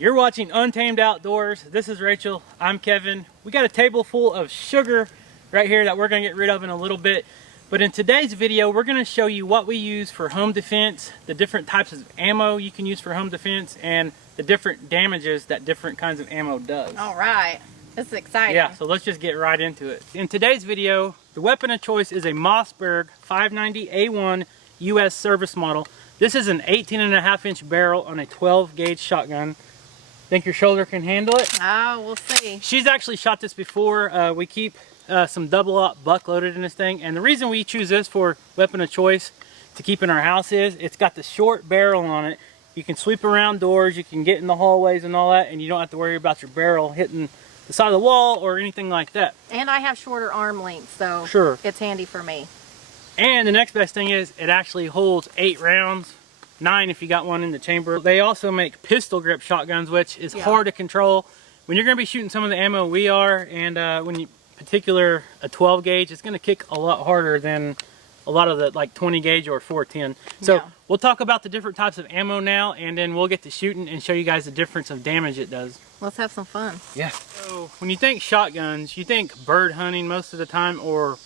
You're watching Untamed Outdoors. This is Rachel. I'm Kevin. We got a table full of sugar right here that we're going to get rid of in a little bit. But in today's video, we're going to show you what we use for home defense, the different types of ammo you can use for home defense, and the different damages that different kinds of ammo does. All right. This is exciting. Yeah, so let's just get right into it. In today's video, the weapon of choice is a Mossberg 590A1 US service model. This is an 18.5-inch barrel on a 12-gauge shotgun. Think your shoulder can handle it? Oh, we'll see. She's actually shot this before. We keep some double-aught buck loaded in this thing, and the reason we choose this for weapon of choice to keep in our house is it's got the short barrel on it. You can sweep around doors, you can get in the hallways and all that, and you don't have to worry about your barrel hitting the side of the wall or anything like that. And I have shorter arm lengths, so sure, it's handy for me. And the next best thing is it actually holds 8 rounds. 9 if you got one in the chamber. They also make pistol grip shotguns, which is hard to control. When you're going to be shooting some of the ammo we are, and when you particular a 12 gauge, it's going to kick a lot harder than a lot of the like 20 gauge or 410. So we'll talk about the different types of ammo now, and then we'll get to shooting and show you guys the difference of damage it does. Let's have some fun. Yeah. So when you think shotguns, you think bird hunting most of the time, or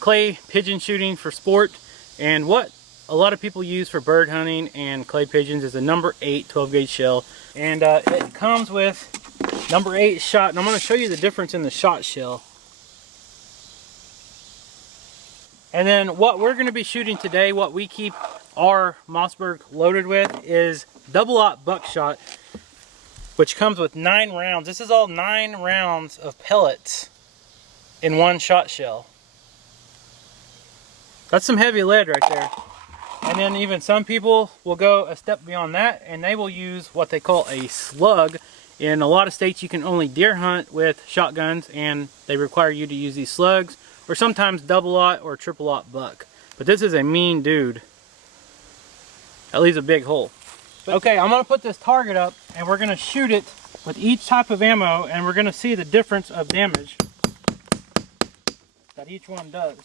clay pigeon shooting for sport. And what a lot of people use for bird hunting and clay pigeons is a number 8 12-gauge shell, and it comes with number 8 shot, and I'm going to show you the difference in the shot shell. And then what we're going to be shooting today, what we keep our Mossberg loaded with, is double-aught Buckshot, which comes with 9 rounds. This is all 9 rounds of pellets in one shot shell. That's some heavy lead right there. And then even some people will go a step beyond that, and they will use what they call a slug. In a lot of states you can only deer hunt with shotguns, and they require you to use these slugs, or sometimes double-aught or triple-aught buck. But this is a mean dude. That leaves a big hole. Okay, I'm going to put this target up, and we're going to shoot it with each type of ammo, and we're going to see the difference of damage that each one does.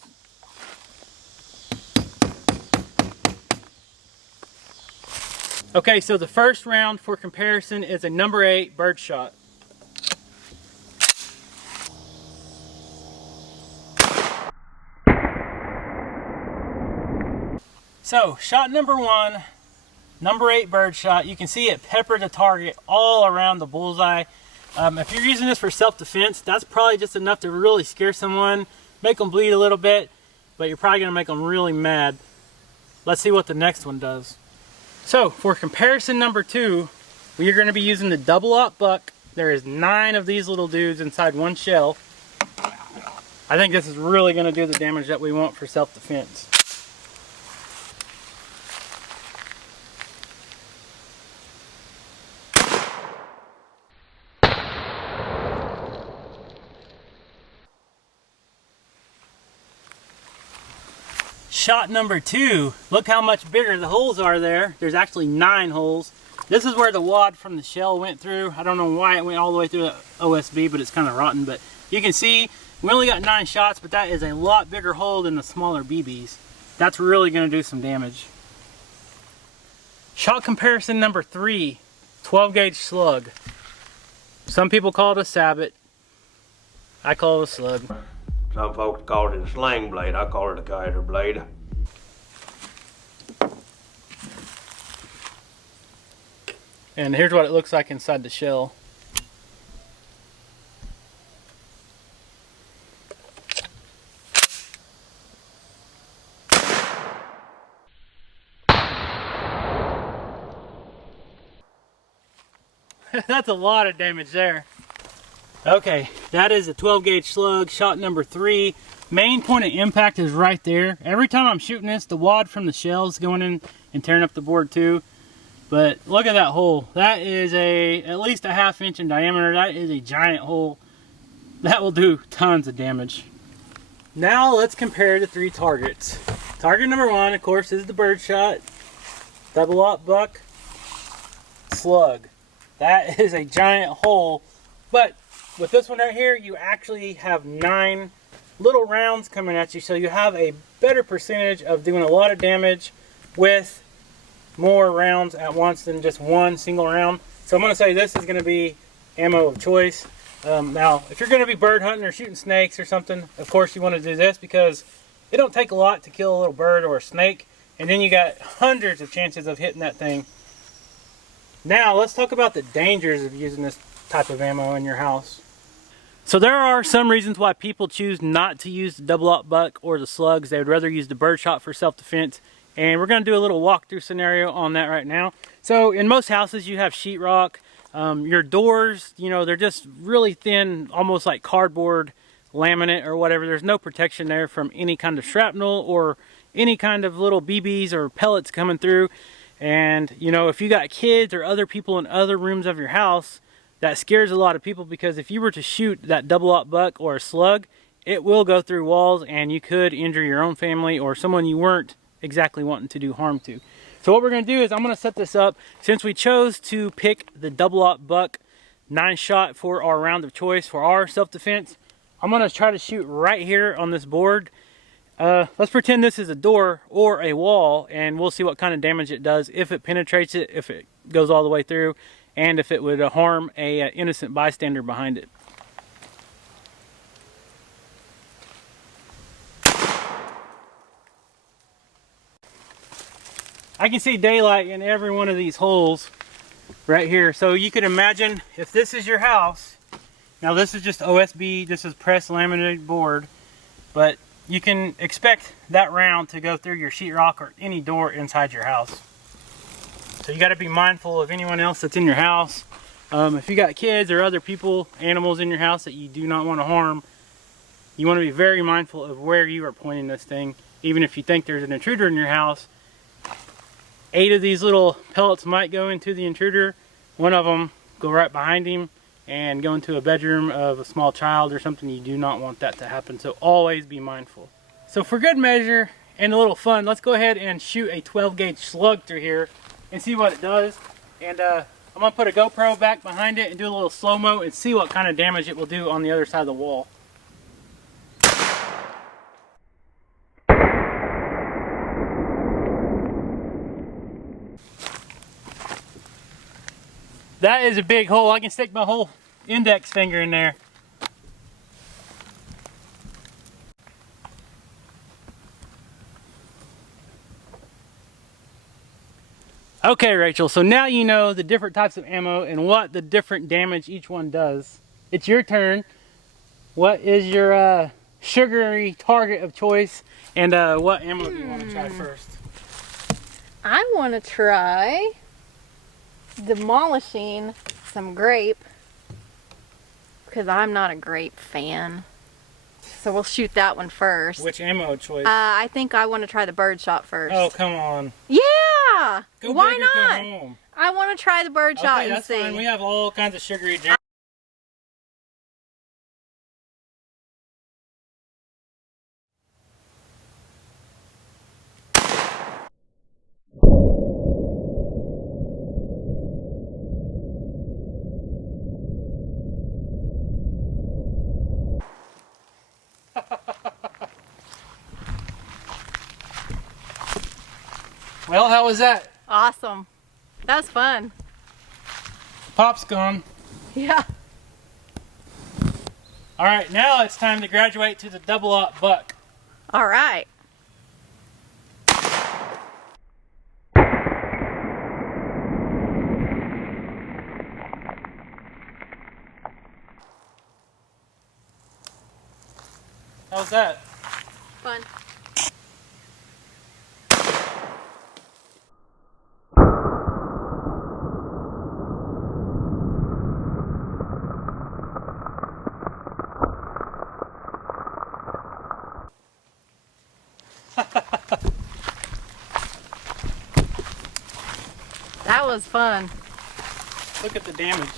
Okay, so the first round for comparison is a number 8 Birdshot. So, shot number 1, number 8 Birdshot. You can see it peppered the target all around the bullseye. If you're using this for self-defense, that's probably just enough to really scare someone, make them bleed a little bit, but you're probably going to make them really mad. Let's see what the next one does. So, for comparison number 2, we are going to be using the double-aught buck. There is 9 of these little dudes inside one shell. I think this is really going to do the damage that we want for self-defense. Shot number 2, look how much bigger the holes are there. There's actually 9 holes. This is where the wad from the shell went through. I don't know why it went all the way through the OSB, but it's kind of rotten. But you can see we only got 9 shots, but that is a lot bigger hole than the smaller BBs. That's really going to do some damage. Shot comparison number 3, 12-gauge slug. Some people call it a sabot. I call it a slug. Some folks call it a sling blade. I call it a kaiser blade. And here's what it looks like inside the shell. That's a lot of damage there. Okay, that is a 12-gauge slug, shot number 3. Main point of impact is right there. Every time I'm shooting this, the wad from the shell is going in and tearing up the board too. But look at that hole. That is at least a 1/2 inch in diameter. That is a giant hole. That will do tons of damage. Now let's compare the 3 targets. Target number 1, of course, is the Birdshot. Double-aught buck, slug. That is a giant hole. But with this one right here, you actually have 9 little rounds coming at you, so you have a better percentage of doing a lot of damage with more rounds at once than just one single round. So I'm going to say this is going to be ammo of choice. Now, if you're going to be bird hunting or shooting snakes or something, of course you want to do this because it don't take a lot to kill a little bird or a snake. And then you got hundreds of chances of hitting that thing. Now, let's talk about the dangers of using this type of ammo in your house. So there are some reasons why people choose not to use the double-aught buck or the slugs. They would rather use the Birdshot for self-defense. And we're going to do a little walkthrough scenario on that right now. So in most houses you have sheetrock. Your doors, you know, they're just really thin, almost like cardboard laminate or whatever. There's no protection there from any kind of shrapnel or any kind of little BBs or pellets coming through. And you know, if you got kids or other people in other rooms of your house, that scares a lot of people, because if you were to shoot that double-aught buck or a slug, it will go through walls and you could injure your own family or someone you weren't exactly wanting to do harm to. So what we're going to do is I'm going to set this up. Since we chose to pick the double-aught buck 9-shot for our round of choice for our self-defense, I'm going to try to shoot right here on this board. Let's pretend this is a door or a wall, and we'll see what kind of damage it does, if it penetrates it, if it goes all the way through, and if it would harm a innocent bystander behind it. I can see daylight in every one of these holes right here. So you could imagine if this is your house. Now this is just OSB, this is pressed laminated board, but you can expect that round to go through your sheetrock or any door inside your house. So you got to be mindful of anyone else that's in your house. If you got kids or other people, animals in your house that you do not want to harm, you want to be very mindful of where you are pointing this thing. Even if you think there's an intruder in your house, 8 of these little pellets might go into the intruder. One of them go right behind him and go into a bedroom of a small child or something. You do not want that to happen, so always be mindful. So for good measure and a little fun, let's go ahead and shoot a 12-gauge slug through here and see what it does. And I'm going to put a GoPro back behind it and do a little slow-mo and see what kind of damage it will do on the other side of the wall. That is a big hole. I can stick my whole index finger in there. Okay, Rachel, so now you know the different types of ammo and what the different damage each one does. It's your turn. What is your sugary target of choice, and what ammo do you want to try first? I want to try demolishing some grape, because I'm not a grape fan. So we'll shoot that one first. Which ammo choice? I think I want to try the Birdshot first. Oh, come on. Yeah! Go Why big or go not? home. I want to try the Birdshot Okay, and that's see. fine. We have all kinds of sugary jam. Well, how was that? Awesome. That was fun. Pop's gone. Yeah. All right, now it's time to graduate to the double-aught buck. All right. How's that? Fun. That was fun. Look at the damage.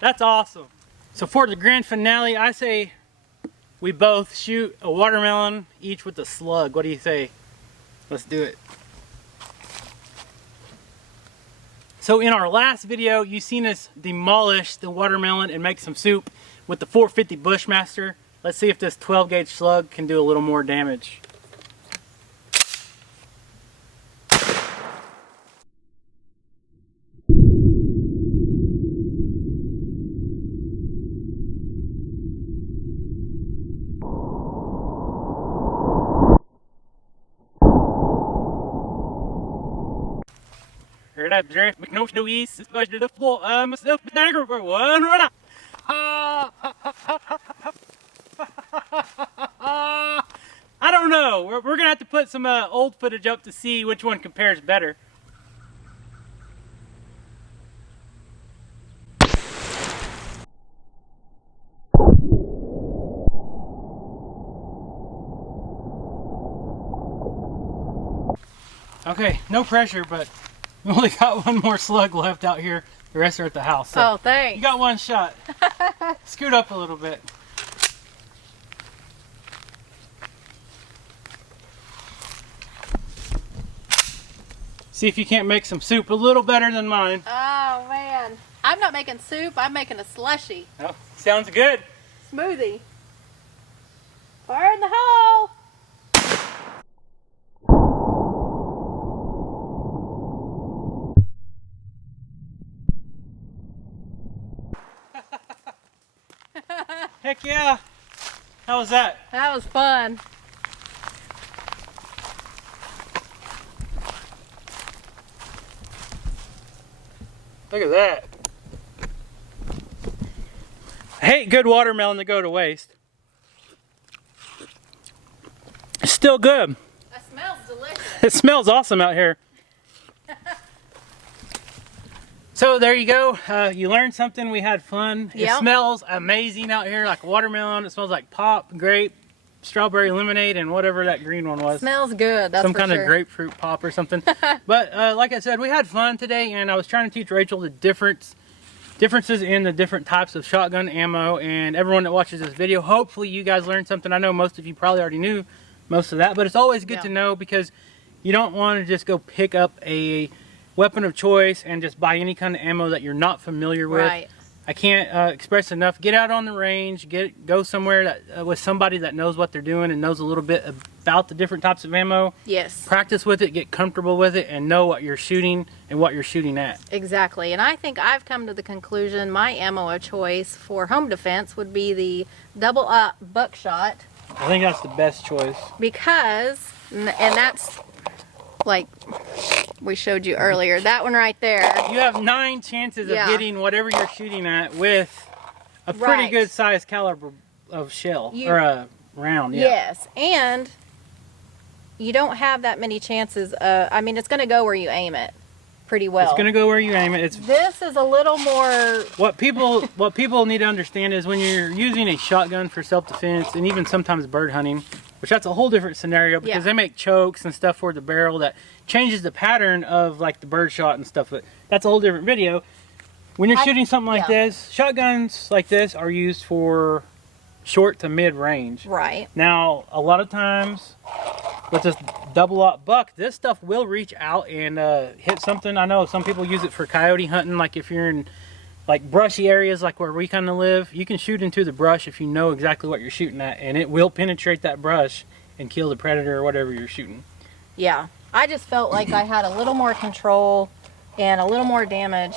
That's awesome. So for the grand finale, I say we both shoot a watermelon, each with a slug. What do you say? Let's do it. So in our last video, you seen us demolish the watermelon and make some soup with the 450 Bushmaster. Let's see if this 12 gauge slug can do a little more damage. Heard that drift, no snow east, it's going to the floor. Myself, dagger for one run. I don't know. We're gonna have to put some old footage up to see which one compares better. Okay, no pressure, but we only got one more slug left out here. The rest are at the house. So oh, thanks. you got one shot. Scoot up a little bit. See if you can't make some soup a little better than mine. Oh, man. I'm not making soup. I'm making a slushy. Oh, sounds good. Smoothie. Fire in the hole. Heck yeah. How was that? That was fun. Look at that. I hate good watermelon to go to waste. It's still good. That smells delicious. It smells awesome out here. So there you go. You learned something. We had fun. It Yep. smells amazing out here, like watermelon. It smells like pop, grape, strawberry lemonade, and whatever that green one was. Smells good. That's Some for kind sure. of grapefruit pop or something. But like I said, we had fun today, and I was trying to teach Rachel the differences in the different types of shotgun ammo. And everyone that watches this video, hopefully you guys learned something. I know most of you probably already knew most of that, but it's always good Yeah. to know, because you don't want to just go pick up a weapon of choice and just buy any kind of ammo that you're not familiar with. Right. I can't express enough. Get out on the range. Go somewhere that with somebody that knows what they're doing and knows a little bit about the different types of ammo. Yes. Practice with it. Get comfortable with it, and know what you're shooting and what you're shooting at. Exactly. And I think I've come to the conclusion my ammo of choice for home defense would be the double up buckshot, I think that's the best choice. because, and that's like we showed you earlier, that one right there. You have 9 chances of Yeah. hitting whatever you're shooting at with a pretty Right. good size caliber of shell You- or a round. Yeah. Yes. And you don't have that many chances. I mean, it's going to go where you aim it pretty well. It's gonna go where you aim it. It's This is a little more. what people need to understand is when you're using a shotgun for self-defense and even sometimes bird hunting, which that's a whole different scenario, because Yeah. they make chokes and stuff for the barrel that changes the pattern of like the Birdshot and stuff. But that's a whole different video. When you're shooting something like yeah. this, shotguns like this are used for short to mid range. Right. Now, a lot of times with this double-aught buck, this stuff will reach out and hit something. I know some people use it for coyote hunting, like if you're in like brushy areas like where we kind of live, you can shoot into the brush if you know exactly what you're shooting at, and it will penetrate that brush and kill the predator or whatever you're shooting. Yeah. I just felt like I had a little more control and a little more damage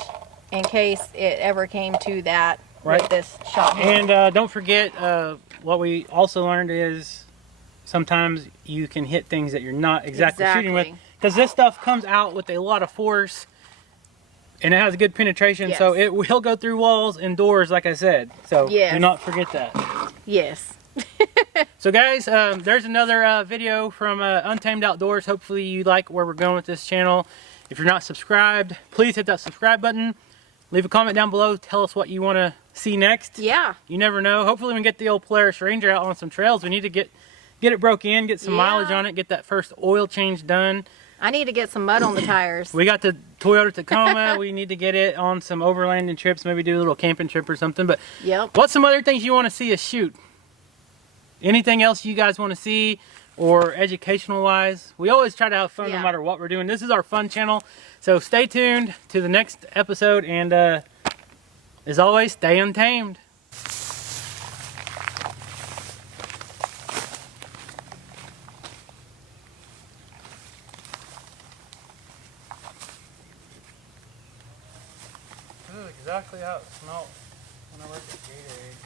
in case it ever came to that Right. with this shotgun. And don't forget, what we also learned is sometimes you can hit things that you're not exactly shooting with, Exactly. because this stuff comes out with a lot of force and it has good penetration, so Yes. it will go through walls and doors, like I said. So Yes. do not forget that. Yes. So guys, there's another video from Untamed Outdoors. Hopefully you like where we're going with this channel. If you're not subscribed, please hit that subscribe button. Leave a comment down below. Tell us what you want to see next. Yeah. You never know. Hopefully we can get the old Polaris Ranger out on some trails. We need to get it broke in, get some Yeah. mileage on it, get that first oil change done. I need to get some mud on the tires. We got the Toyota Tacoma. We need to get it on some overlanding trips, maybe do a little camping trip or something. But Yep. what's some other things you want to see us shoot? Anything else you guys want to see, or educational wise? We always try to have fun no matter what we're doing. This is our fun channel, so stay tuned to the next episode, and as always, stay untamed. This is exactly how it smelled when I worked at Gatorade.